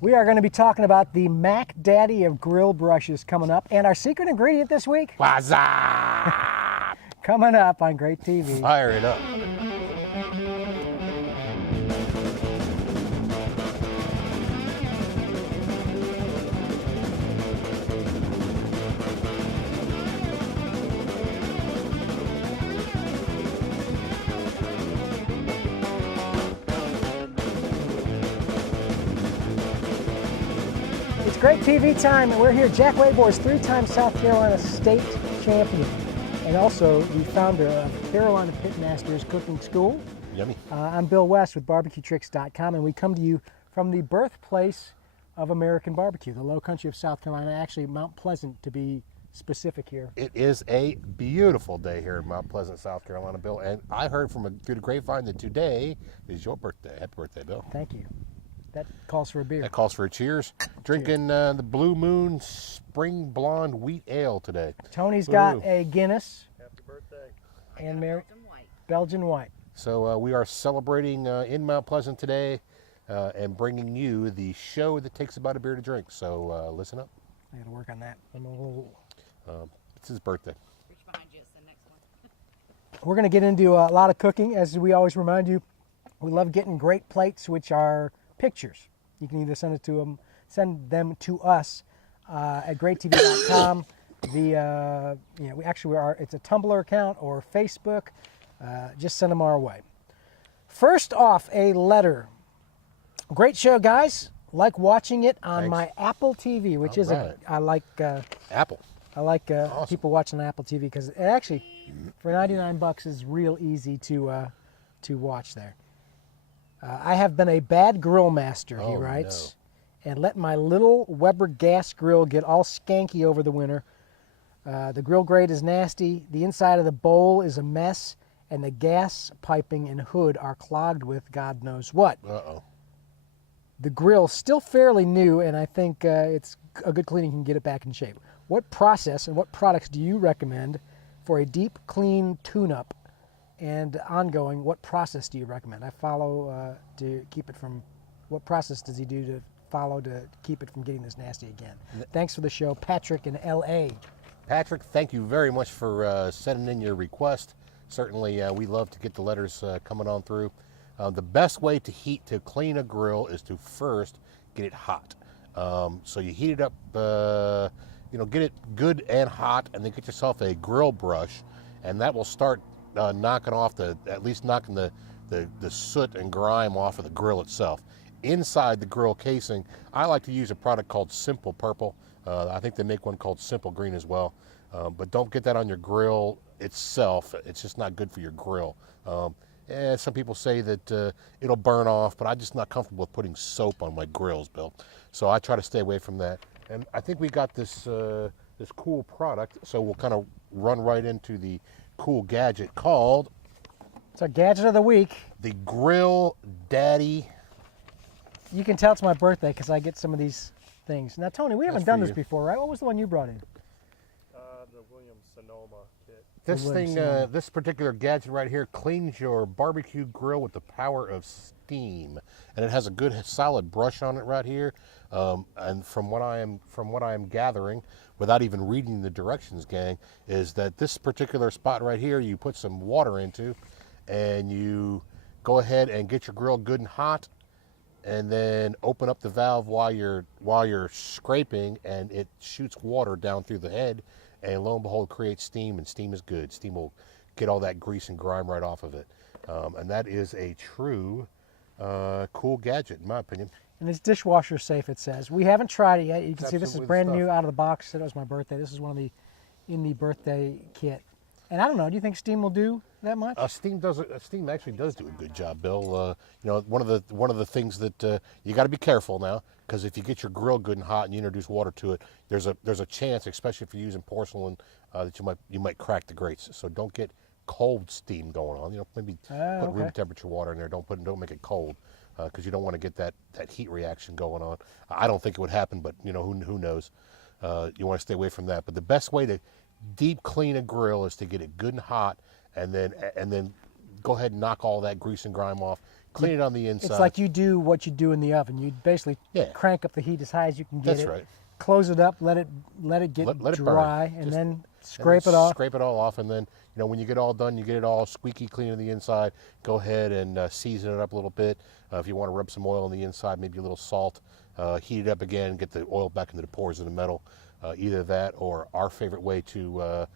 We are going to be talking about the Mac Daddy of grill brushes coming up, and our secret ingredient this week, Wasabi! coming up on GrateTV. Fire it up. It's GrateTV time, and we're here. Jack Labor is 3-time South Carolina state champion, and also the founder of Carolina Pitmasters Cooking School. Yummy. I'm Bill West with BBQTricks.com, and we come to you from the birthplace of American barbecue, the low country of South Carolina, actually Mount Pleasant to be specific here. It is a beautiful day here in Mount Pleasant, South Carolina, Bill. And I heard through the grapevine that today is your birthday. Happy birthday, Bill. Thank you. That calls for a beer. That calls for a cheers. Drinking the Blue Moon Spring Blonde Wheat Ale today. Tony's got Ooh. a Guinness. Happy birthday. And Mary, Belgian white. Belgian White. So we are celebrating in Mount Pleasant today and bringing you the show that takes about a beer to drink. So listen up. I got to work on that. It's his birthday. Reach behind you. It's the next one. We're going to get into a lot of cooking, as we always remind you. We love getting great plates, which are pictures. You can either send them to us at GrateTV.com. It's a Tumblr account or Facebook. Just send them our way. First off, a letter. Great show, guys. Like watching it on Thanks. my Apple TV, which All is right. I like Apple. awesome. People watching Apple TV because it actually, for $99, is real easy to watch there. I have been a bad grill master, he writes, and let my little Weber gas grill get all skanky over the winter. The grill grate is nasty, the inside of the bowl is a mess, and the gas piping and hood are clogged with God knows what. Uh-oh. The grill's still fairly new, and I think it's a good cleaning can get it back in shape. What process and what products do you recommend for a deep clean tune-up? And ongoing, what process do you recommend? I follow to keep it from, what process does he do to follow to keep it from getting this nasty again? Thanks for the show, Patrick in L.A. Patrick, thank you very much for sending in your request. Certainly, we love to get the letters coming on through. The best way to clean a grill is to first get it hot. So you heat it up, get it good and hot, and then get yourself a grill brush, and that will start knocking the soot and grime off of the grill itself. Inside the grill casing, I like to use a product called Simple Purple. I think they make one called Simple Green as well. But don't get that on your grill itself. It's just not good for your grill. Some people say that it'll burn off, but I'm just not comfortable with putting soap on my grills, Bill. So I try to stay away from that. And I think we got this cool product, so we'll kind of run right into the cool gadget called, It's our gadget of the week. the Grill Daddy. You can tell it's my birthday because I get some of these things. Now, Tony, we haven't That's done for this you. before, right? What was the one you brought in? The Williams-Sonoma kit. This Williams, thing, this particular gadget right here cleans your barbecue grill with the power of steam, and it has a good solid brush on it right here. And from what I am gathering, without even reading the directions, gang, is that this particular spot right here, you put some water into, and you go ahead and get your grill good and hot, and then open up the valve while you're scraping, and it shoots water down through the head, and lo and behold, creates steam, and steam is good. Steam will get all that grease and grime right off of it, and that is a true cool gadget, in my opinion. And it's dishwasher safe, it says. We haven't tried it yet. You can see this is Absolutely brand stuff. new out of the box. Said it was my birthday. This is one of the in the birthday kit. And I don't know, do you think steam will do that much? Steam actually does do a good job, Bill. One of the things that you got to be careful now, because if you get your grill good and hot and you introduce water to it, there's a chance, especially if you're using porcelain, that you might crack the grates. So don't get cold steam going on. Maybe put room temperature water in there. Don't make it cold, because you don't want to get that heat reaction going on. I don't think it would happen, but who knows? You want to stay away from that. But the best way to deep clean a grill is to get it good and hot, and then go ahead and knock all that grease and grime off. Clean it on the inside. It's like you do what you do in the oven. You basically Yeah. crank up the heat as high as you can get That's it. right. Close it up, let it get Let it burn. dry, and Just- then and scrape then it off. Scrape it all off, and then when you get all done, you get it all squeaky clean on the inside. Go ahead and season it up a little bit. If you want to rub some oil on the inside, maybe a little salt. Heat it up again. Get the oil back into the pores of the metal. Either that, or our favorite way to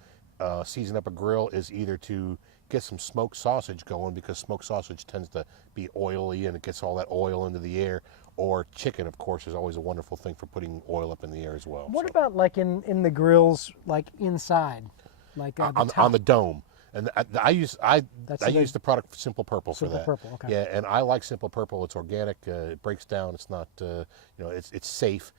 season up a grill is either to get some smoked sausage going, because smoked sausage tends to be oily and it gets all that oil into the air. Or chicken, of course, is always a wonderful thing for putting oil up in the air as well. What So, about like in the grills, like inside, like the on top? the dome? And I use the product Simple Purple for Simple that. Purple, okay. Yeah, and I like Simple Purple. It's organic. It breaks down. It's not it's safe.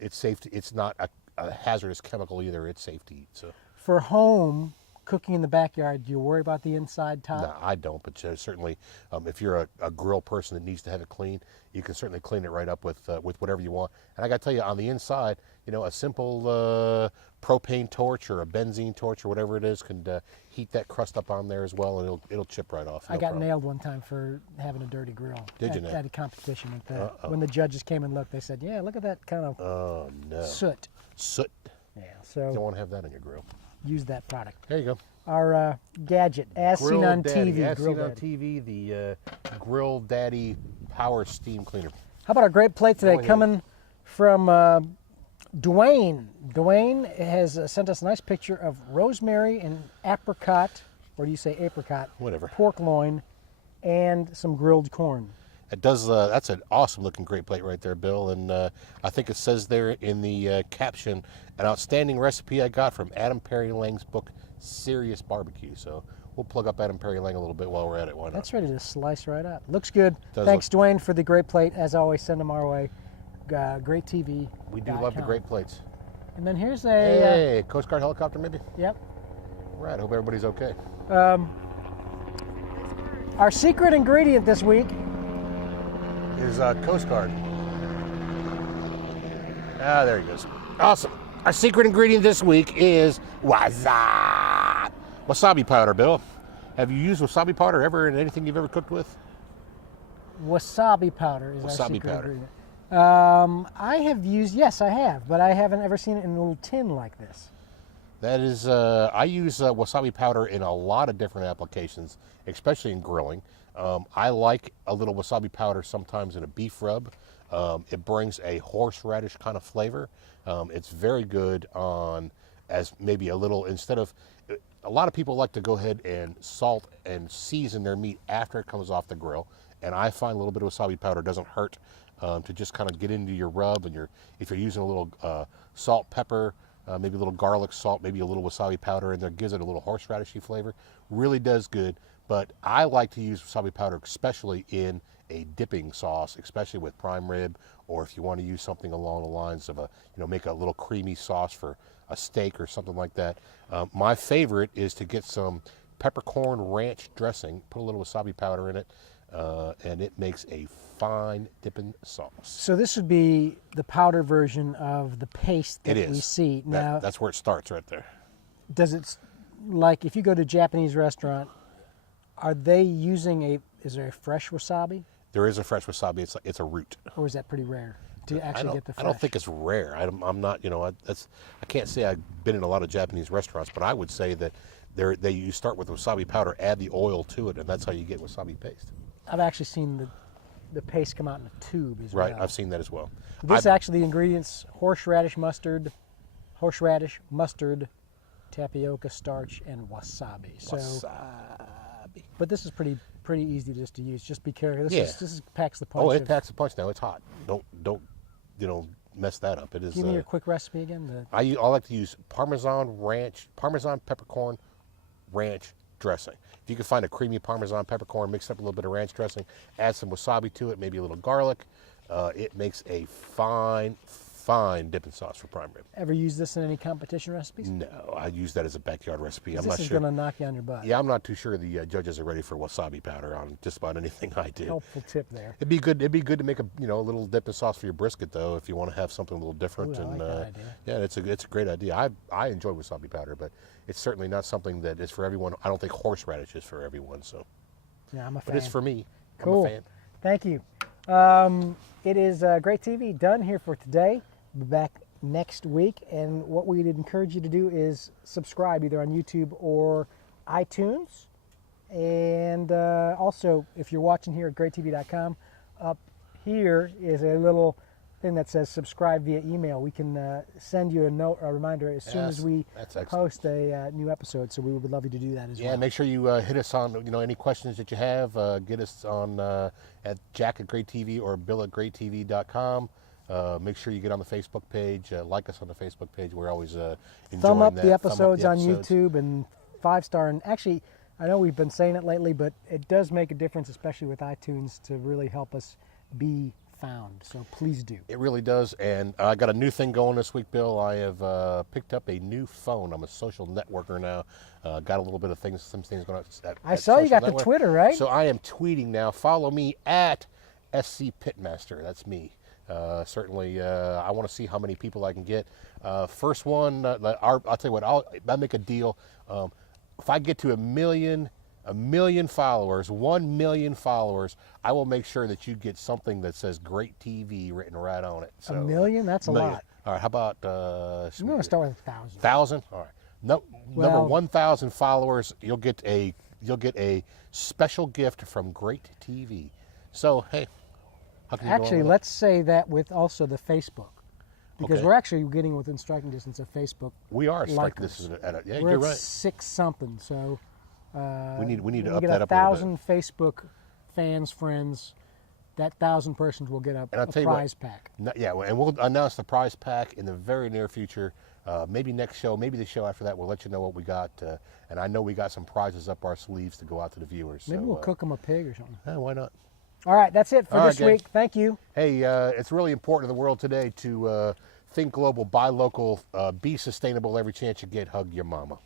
It's safe. It's not a hazardous chemical either. It's safe to eat. So. For home cooking in the backyard, do you worry about the inside top? No, I don't, but certainly if you're a grill person that needs to have it clean, you can certainly clean it right up with whatever you want. And I got to tell you, on the inside, a simple propane torch or a benzene torch or whatever it is can heat that crust up on there as well, and it'll chip right off. I got nailed one time for having a dirty grill. Did you now? At a competition. When the judges came and looked, they said, "Yeah, look at that kind of Oh no. soot." Soot. Yeah, You don't so want to have that on your grill. use that product. There you go. Our gadget, as seen on Daddy. TV, As Grill seen on Daddy. TV, the Grill Daddy Power Steam Cleaner. How about our great plate today, Go ahead. coming from Dwayne. Dwayne has sent us a nice picture of rosemary and apricot, or do you say apricot? Whatever. Pork loin, and some grilled corn. It does. That's an awesome looking great plate right there, Bill. And I think it says there in the caption, an outstanding recipe I got from Adam Perry Lang's book, Serious Barbecue. So we'll plug up Adam Perry Lang a little bit while we're at it. Why not? That's ready to slice right up. Looks good. Does Thanks, Dwayne, for the great plate. As always, send them our way. GrateTV. We do love the great plates. And then here's a. Hey, Coast Guard helicopter maybe? Yep. Right. Hope everybody's okay. Our secret ingredient this week. Is Coast Guard. Ah, there he goes. Awesome. Our secret ingredient this week is wasabi. Wasabi powder, Bill. Have you used wasabi powder ever in anything you've ever cooked with? Wasabi powder is our Wasabi secret powder. ingredient. I have used, yes, I have, but I haven't ever seen it in a little tin like this. That is, I use wasabi powder in a lot of different applications, especially in grilling. I like a little wasabi powder sometimes in a beef rub. It brings a horseradish kind of flavor. It's very good on as maybe a little, instead of, a lot of people like to go ahead and salt and season their meat after it comes off the grill. And I find a little bit of wasabi powder doesn't hurt to just kind of get into your rub. And if you're using a little salt, pepper, maybe a little garlic salt, maybe a little wasabi powder in there, gives it a little horseradishy flavor. Really does good. But I like to use wasabi powder, especially in a dipping sauce, especially with prime rib, or if you want to use something along the lines of make a little creamy sauce for a steak or something like that. My favorite is to get some peppercorn ranch dressing, put a little wasabi powder in it, and it makes a fine dipping sauce. So this would be the powder version of the paste that we see. Now, That's where it starts right there. does it, like if you go to a Japanese restaurant, are they using is there a fresh wasabi? There is a fresh wasabi. It's a root. Or is that pretty rare to actually get the fresh? I don't think it's rare. I'm not. I can't say I've been in a lot of Japanese restaurants, but I would say that you start with wasabi powder, add the oil to it, and that's how you get wasabi paste. I've actually seen the paste come out in a tube as Right. well. I've seen that as well. This actually, the ingredients: horseradish, mustard, tapioca starch, and wasabi. So, Wasabi. but this is pretty easy just to use. Just be careful. Yeah. This packs the punch. Oh, it packs a punch now. It's hot. Don't mess that up. It is. Give me your quick recipe again. I like to use Parmesan peppercorn ranch dressing. If you can find a creamy Parmesan peppercorn, mix up a little bit of ranch dressing, add some wasabi to it, maybe a little garlic. It makes a fine dipping sauce for prime rib. Ever use this in any competition recipes? No, I use that as a backyard recipe. I'm This not is sure. going to knock you on your butt. Yeah, I'm not too sure the judges are ready for wasabi powder on just about anything I do. Helpful tip there. It'd be good to make a little dipping sauce for your brisket though, if you want to have something a little different. Ooh, I like that idea. Yeah, it's a great idea. I enjoy wasabi powder, but it's certainly not something that is for everyone. I don't think horseradish is for everyone. So, Yeah, I'm a fan. but it's for me. Cool. I'm a fan. Thank you. It is Great TV done here for today. We'll be back next week, and what we'd encourage you to do is subscribe either on YouTube or iTunes. And also, if you're watching here at GrateTV.com, up here is a little thing that says subscribe via email. We can send you a reminder as soon as we post a new episode. So we would love you to do that as well. Yeah, make sure you hit us on any questions that you have. Get us on at Jack at GrateTV or Bill at GrateTV.com. Make sure you get on the Facebook page. Like us on the Facebook page. We're always enjoying Thumb up that. the episodes on YouTube and 5-star. And actually, I know we've been saying it lately, but it does make a difference, especially with iTunes, to really help us be found. So please do. It really does. And I got a new thing going this week, Bill. I have picked up a new phone. I'm a social networker now. Got a little bit of some things going on. I saw you got the Twitter, right? So I am tweeting now. Follow me at SC Pitmaster. That's me. Certainly, I want to see how many people I can get. First one, I'll tell you what, I'll make a deal. If I get to a million followers, 1 million followers, I will make sure that you get something that says Great TV written right on it. So, 1 million? That's a lot. All right, how about... I'm going to start with 1,000. 1,000? All right. Number 1,000 followers, you'll get a special gift from Great TV. So, hey, how can you go Actually, on with let's say that with also the Facebook. Because Okay. we're actually getting within striking distance of Facebook. We are striking likers. this at a, yeah, We're you're at right. 6 something, so We need to we up get that up a little 1,000 Facebook fans, friends. That 1,000 persons will get a And I'll tell you prize pack. Yeah, and we'll announce the prize pack in the very near future. Maybe next show, maybe the show after that, we'll let you know what we got. And I know we got some prizes up our sleeves to go out to the viewers. Maybe so, we'll cook them a pig or something. Why not? All right, that's it for All right, this gang. week. Thank you. Hey, it's really important in the world today to think global, buy local, be sustainable every chance you get, hug your mama.